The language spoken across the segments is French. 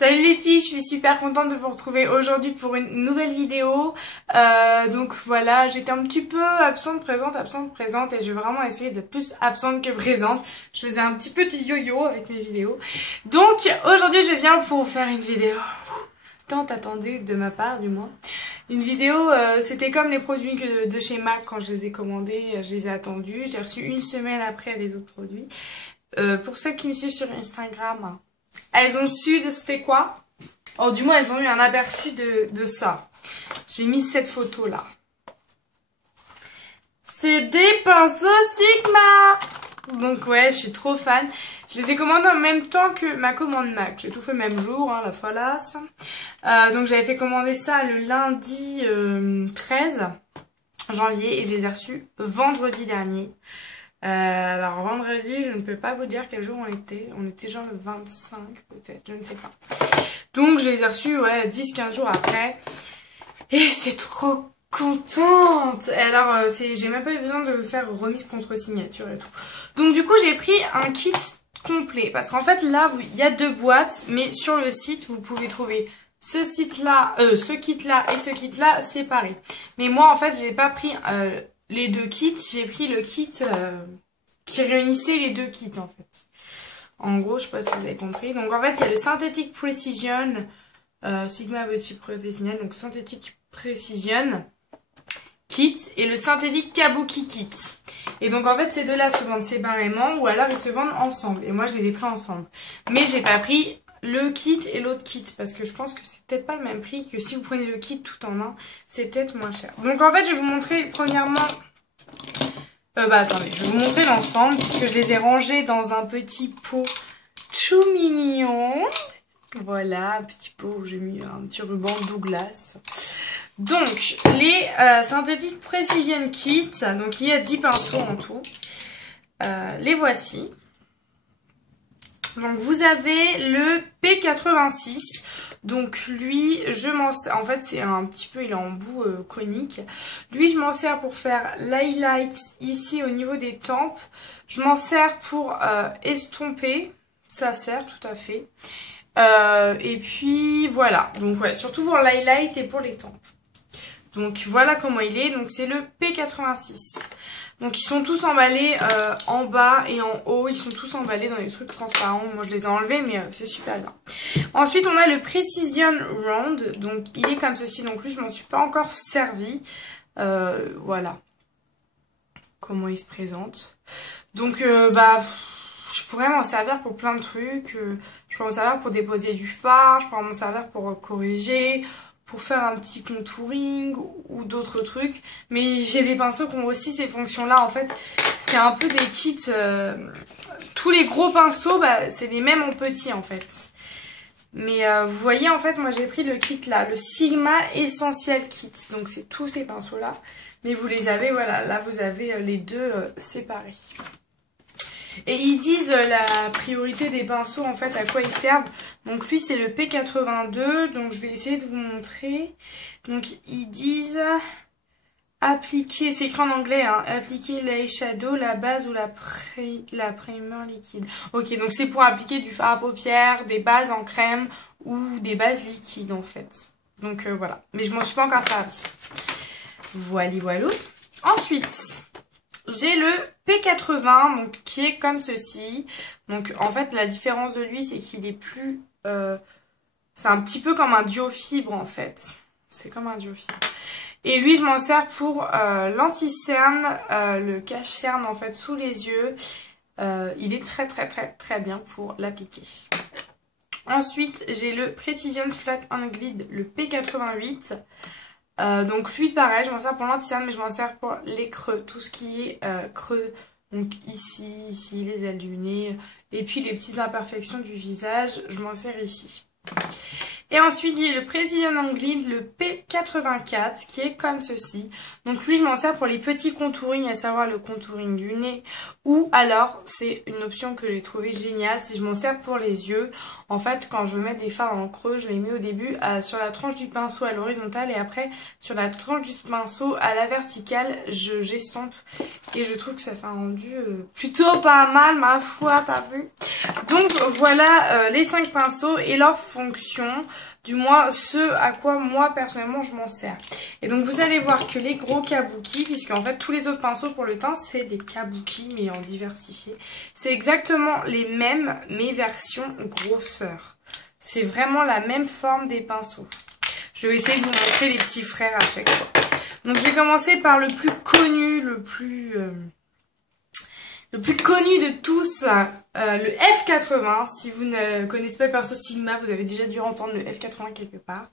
Salut les filles, je suis super contente de vous retrouver aujourd'hui pour une nouvelle vidéo. Donc voilà, j'étais un petit peu absente, présente et je vais vraiment essayer d'être plus absente que présente. Je faisais un petit peu de yo-yo avec mes vidéos. Donc aujourd'hui je viens pour vous faire une vidéo tant attendue de ma part du moins. Une vidéo, c'était comme les produits de chez MAC quand je les ai commandés, je les ai attendus. J'ai reçu une semaine après les autres produits. Pour celles qui me suivent sur Instagram, elles ont su de c'était quoi. Oh, du moins, elles ont eu un aperçu de ça. J'ai mis cette photo là. C'est des pinceaux Sigma. Donc ouais, je suis trop fan. Je les ai commandés en même temps que ma commande MAC. J'ai tout fait le même jour, hein, la folasse. Donc j'avais fait commander ça le lundi 13 janvier et je les ai reçus vendredi dernier. Alors vendredi, je ne peux pas vous dire quel jour on était. On était genre le 25 peut-être, je ne sais pas. Donc je les ai reçus, ouais, 10-15 jours après. Et c'est trop contente. Et alors, j'ai même pas eu besoin de faire remise contre signature et tout. Donc du coup, j'ai pris un kit complet. Parce qu'en fait, là, il y a deux boîtes. Mais sur le site, vous pouvez trouver ce kit-là et ce kit-là séparés. Mais moi, en fait, j'ai pas pris... les deux kits, j'ai pris le kit qui réunissait les deux kits en fait. En gros, je sais pas si vous avez compris. Donc en fait, il y a le Synthetic Precision Sigma Body Professionnel, donc Synthetic Precision Kit et le Synthetic Kabuki Kit. Et donc en fait, ces deux-là se vendent séparément ou alors ils se vendent ensemble. Et moi, je les ai pris ensemble. Mais j'ai pas pris le kit et l'autre kit parce que je pense que c'est peut-être pas le même prix que si vous prenez le kit tout en un, c'est peut-être moins cher. Donc en fait je vais vous montrer premièrement attendez, je vais vous montrer l'ensemble puisque je les ai rangés dans un petit pot tout mignon. Voilà, un petit pot où j'ai mis un petit ruban Douglas. Donc les Synthetic Precision Kit, donc il y a 10 pinceaux en tout. Les voici. Donc vous avez le P86, donc lui je m'en sers, en fait c'est un petit peu, il est en bout conique. Lui je m'en sers pour faire l'highlight ici au niveau des tempes, je m'en sers pour estomper, ça sert tout à fait. Et puis voilà, donc ouais, surtout pour l'highlight et pour les tempes. Donc voilà comment il est, donc c'est le P86. Donc ils sont tous emballés en bas et en haut, ils sont tous emballés dans des trucs transparents. Moi je les ai enlevés mais c'est super bien. Ensuite on a le Precision Round, donc il est comme ceci, donc lui je m'en suis pas encore servi. Voilà comment il se présente. Donc je pourrais m'en servir pour plein de trucs. Je pourrais m'en servir pour déposer du fard, je pourrais m'en servir pour corriger, pour faire un petit contouring ou d'autres trucs. Mais j'ai des pinceaux qui ont aussi ces fonctions-là. En fait, c'est un peu des kits... tous les gros pinceaux, c'est les mêmes en petit, en fait. Mais vous voyez, en fait, moi, j'ai pris le kit là, le Sigma Essential Kit. Donc, c'est tous ces pinceaux-là. Mais vous les avez, voilà, là, vous avez les deux séparés. Et ils disent la priorité des pinceaux, en fait, à quoi ils servent. Donc lui, c'est le P82. Donc je vais essayer de vous montrer. Donc ils disent appliquer, c'est écrit en anglais, hein, appliquer l'eyeshadow, la base ou la primer liquide. Ok, donc c'est pour appliquer du fard à paupières, des bases en crème ou des bases liquides, en fait. Donc voilà. Mais je m'en suis pas encore servi. Voilà. Ensuite... j'ai le P80, donc qui est comme ceci. Donc en fait la différence de lui c'est qu'il est plus... c'est un petit peu comme un duo fibre en fait. C'est comme un duo fibre. Et lui je m'en sers pour l'anti-cerne, le cache-cerne en fait sous les yeux. Il est très bien pour l'appliquer. Ensuite j'ai le Precision Flat and Glide, le P88. Donc lui pareil, je m'en sers pour l'anti-cerne mais je m'en sers pour les creux, tout ce qui est creux, donc ici, les ailes du nez, et puis les petites imperfections du visage, je m'en sers ici. Et ensuite j'ai le Precision Glide, le P84 qui est comme ceci. Donc lui je m'en sers pour les petits contouring, à savoir le contouring du nez. Ou alors c'est une option que j'ai trouvée géniale, si je m'en sers pour les yeux. En fait quand je veux mettre des fards en creux, je les mets au début sur la tranche du pinceau à l'horizontale. Et après sur la tranche du pinceau à la verticale, j'estompe. Et je trouve que ça fait un rendu plutôt pas mal ma foi, t'as vu. Donc voilà les 5 pinceaux et leur fonction, du moins ce à quoi moi personnellement je m'en sers. Et donc vous allez voir que les gros kabuki, puisque en fait tous les autres pinceaux pour le teint c'est des kabuki mais en diversifié, c'est exactement les mêmes mais version grosseur. C'est vraiment la même forme des pinceaux. Je vais essayer de vous montrer les petits frères à chaque fois. Donc je vais commencer par le plus connu, le plus connu de tous, le F80. Si vous ne connaissez pas le pinceau Sigma, vous avez déjà dû entendre le F80 quelque part.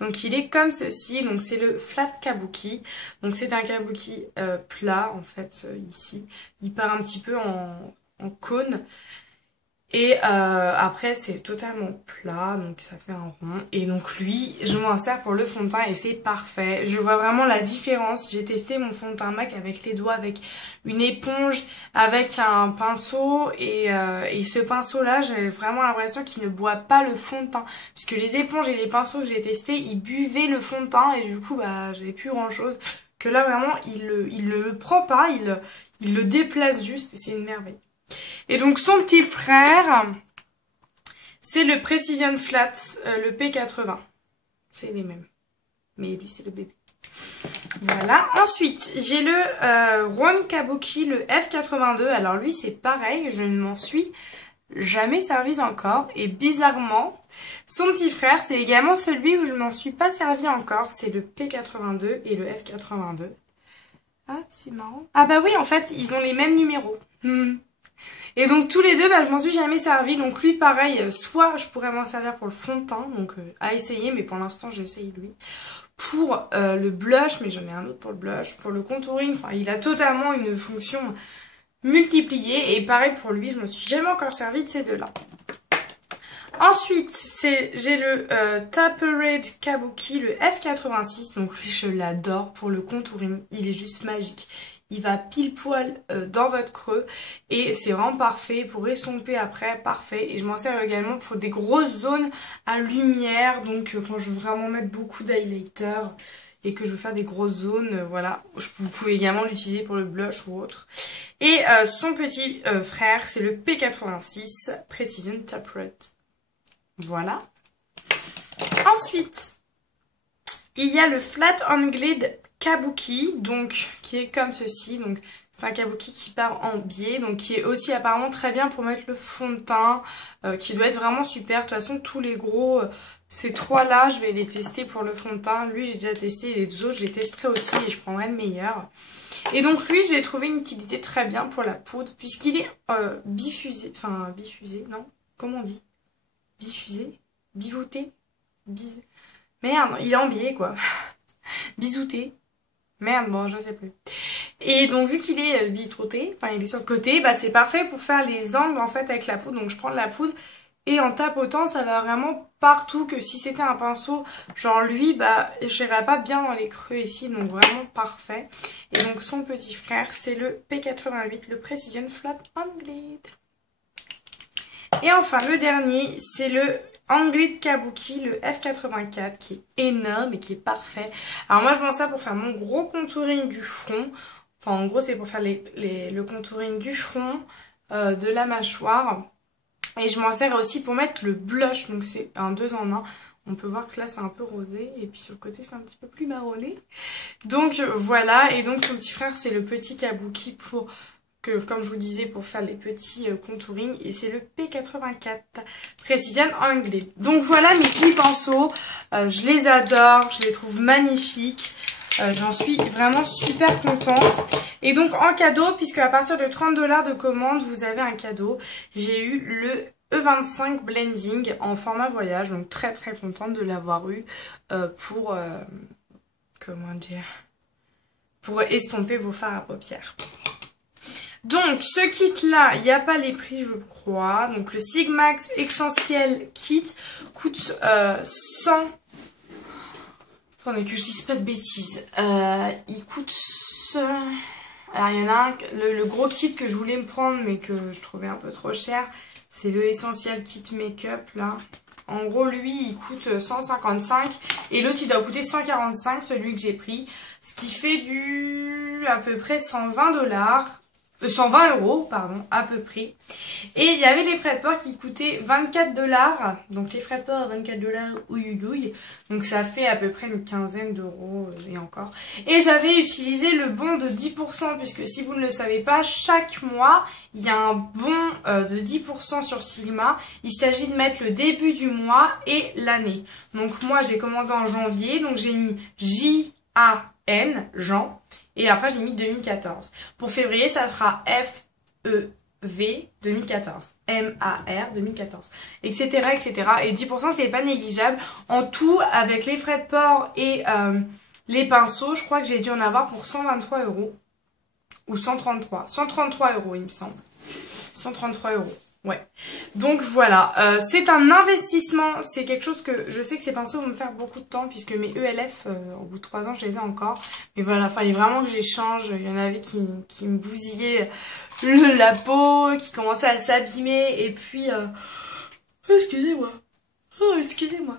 Donc il est comme ceci, donc c'est le flat kabuki. Donc c'est un kabuki plat en fait ici. Il part un petit peu en cône. Et après c'est totalement plat, donc ça fait un rond. Et donc lui, je m'en sers pour le fond de teint et c'est parfait. Je vois vraiment la différence. J'ai testé mon fond de teint MAC avec les doigts, avec une éponge, avec un pinceau. Et ce pinceau là, j'ai vraiment l'impression qu'il ne boit pas le fond de teint. Puisque les éponges et les pinceaux que j'ai testés, ils buvaient le fond de teint. Et du coup, bah j'avais plus grand chose. Que là vraiment, il le prend pas, il le déplace juste et c'est une merveille. Et donc son petit frère, c'est le Precision Flat, le P80. C'est les mêmes. Mais lui c'est le bébé. Voilà. Ensuite, j'ai le Ron Kabuki, le F82. Alors lui c'est pareil, je ne m'en suis jamais servi encore. Et bizarrement, son petit frère, c'est également celui où je m'en suis pas servi encore. C'est le P82 et le F82. Ah, c'est marrant. Ah bah oui, en fait, ils ont les mêmes numéros. Et donc tous les deux, bah, je m'en suis jamais servi. Donc lui, pareil, soit je pourrais m'en servir pour le fond de teint, donc à essayer, mais pour l'instant j'essaye lui. Pour le blush, mais j'en ai un autre pour le blush. Pour le contouring, enfin il a totalement une fonction multipliée. Et pareil pour lui, je me suis jamais encore servi de ces deux-là. Ensuite, j'ai le Tapered Kabuki, le F86. Donc lui, je l'adore pour le contouring. Il est juste magique. Il va pile poil dans votre creux et c'est vraiment parfait pour estomper après, parfait. Et je m'en sers également pour des grosses zones à lumière, donc quand je veux vraiment mettre beaucoup d'highlighter et que je veux faire des grosses zones, voilà. Vous pouvez également l'utiliser pour le blush ou autre. Et son petit frère, c'est le P86 Precision Tapered. Voilà. Ensuite, il y a le Flat on Glide Kabuki, donc qui est comme ceci. Donc c'est un kabuki qui part en biais, donc qui est aussi apparemment très bien pour mettre le fond de teint, qui doit être vraiment super. De toute façon, tous les gros, ces trois là, je vais les tester pour le fond de teint. Lui, j'ai déjà testé, et les deux autres, je les testerai aussi et je prendrai le meilleur. Et donc lui, je vais trouver une utilité très bien pour la poudre, puisqu'il est bifusé, enfin bifusé, non, comment on dit? Bifusé? Bivouté? Merde, il est en biais quoi. Bisouté. Merde, bon, je sais plus. Et donc, vu qu'il est bitrotté, enfin, il est sur le côté, bah, c'est parfait pour faire les angles, en fait, avec la poudre. Donc, je prends de la poudre et en tapotant, ça va vraiment partout. Que si c'était un pinceau, genre lui, bah, j'irais pas bien dans les creux ici. Donc, vraiment parfait. Et donc, son petit frère, c'est le P88, le Precision Flat on Glide. Et enfin, le dernier, c'est le On Glide Kabuki, le F84, qui est énorme et qui est parfait. Alors moi, je m'en sers pour faire mon gros contouring du front. Enfin, en gros, c'est pour faire le contouring du front, de la mâchoire. Et je m'en sers aussi pour mettre le blush, donc c'est un 2 en 1. On peut voir que là, c'est un peu rosé, et puis sur le côté, c'est un petit peu plus marronné. Donc voilà, et donc son petit frère, c'est le petit Kabuki pour... comme je vous disais, pour faire les petits contouring, et c'est le P84 Precision on Glide. Donc voilà mes petits pinceaux, je les adore, je les trouve magnifiques, j'en suis vraiment super contente. Et donc en cadeau, puisque à partir de 30 $ de commande, vous avez un cadeau, j'ai eu le E25 Blending en format voyage, donc très très contente de l'avoir eu pour, comment dire, pour estomper vos fards à paupières. Donc, ce kit-là, il n'y a pas les prix, je crois. Donc, le Sigmax Essentiel Kit coûte 100... Attendez, que je dise pas de bêtises. Il coûte... Alors, il y en a un, le gros kit que je voulais me prendre, mais que je trouvais un peu trop cher. C'est le Essentiel Kit Make-up, là. En gros, lui, il coûte 155. Et l'autre, il doit coûter 145, celui que j'ai pris. Ce qui fait à peu près 120 $. 120 €, pardon, à peu près. Et il y avait les frais de port qui coûtaient 24 $. Donc les frais de port 24 $, ouïe. Donc ça fait à peu près une quinzaine d'euros et encore. Et j'avais utilisé le bon de 10% puisque si vous ne le savez pas, chaque mois, il y a un bon de 10% sur Sigma. Il s'agit de mettre le début du mois et l'année. Donc moi, j'ai commandé en janvier, donc j'ai mis J-A-N, Jean. Et après, j'ai mis 2014. Pour février, ça sera F-E-V 2014. M-A-R 2014. Etc. etc. Et 10%, c'est pas négligeable. En tout, avec les frais de port et les pinceaux, je crois que j'ai dû en avoir pour 123 €. Ou 133. 133 €, il me semble. 133 €. Ouais. Donc voilà, c'est un investissement, c'est quelque chose que je sais que ces pinceaux vont me faire beaucoup de temps puisque mes ELF, au bout de 3 ans, je les ai encore. Mais voilà, fallait vraiment que je les change. Il y en avait qui me bousillaient la peau, qui commençaient à s'abîmer et puis... excusez-moi. Oh, excusez-moi.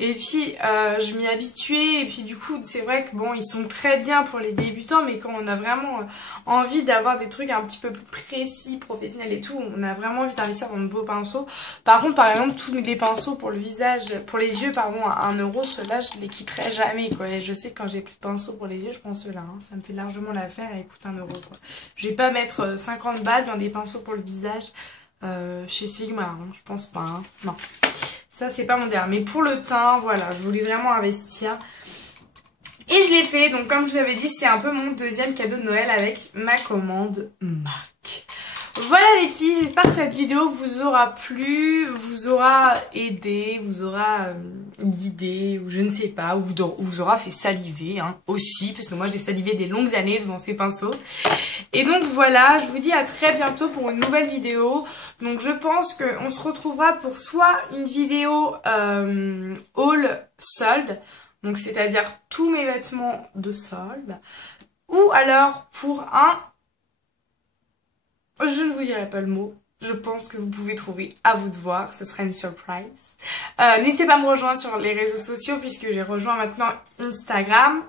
Et puis, je m'y habituais, et puis du coup, c'est vrai que bon, ils sont très bien pour les débutants, mais quand on a vraiment envie d'avoir des trucs un petit peu plus précis, professionnels et tout, on a vraiment envie d'investir dans de beaux pinceaux. Par contre, par exemple, tous les pinceaux pour le visage, pour les yeux, pardon, à 1 €, ceux-là, je les quitterai jamais, quoi. Et je sais que quand j'ai plus de pinceaux pour les yeux, je prends ceux-là, hein. Ça me fait largement l'affaire et ils coûtent 1 €, quoi. Je vais pas mettre 50 balles dans des pinceaux pour le visage chez Sigma, hein. Je pense pas, hein. Non. Ça, c'est pas mon dernier. Mais pour le teint, voilà, je voulais vraiment investir. Et je l'ai fait. Donc, comme je vous avais dit, c'est un peu mon deuxième cadeau de Noël avec ma commande MAC. Voilà les filles, j'espère que cette vidéo vous aura plu, vous aura aidé, vous aura guidé, ou je ne sais pas, ou vous aura fait saliver, hein, aussi, parce que moi j'ai salivé des longues années devant ces pinceaux. Et donc voilà, je vous dis à très bientôt pour une nouvelle vidéo. Donc je pense qu'on se retrouvera pour soit une vidéo haul solde, donc c'est-à-dire tous mes vêtements de solde, ou alors pour un... Je ne vous dirai pas le mot. Je pense que vous pouvez trouver, à vous de voir, ce sera une surprise. N'hésitez pas à me rejoindre sur les réseaux sociaux puisque j'ai rejoint maintenant Instagram,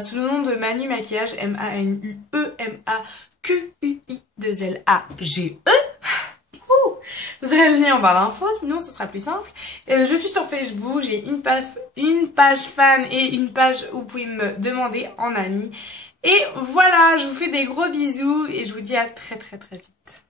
sous le nom de Manu Maquillage, M-A-N-U-E, M-A-Q-U-I-2-L-A-G-E. Vous aurez le lien en barre d'infos, sinon ce sera plus simple. Je suis sur Facebook, j'ai une page fan et une page où vous pouvez me demander en ami. Et voilà, je vous fais des gros bisous et je vous dis à très vite.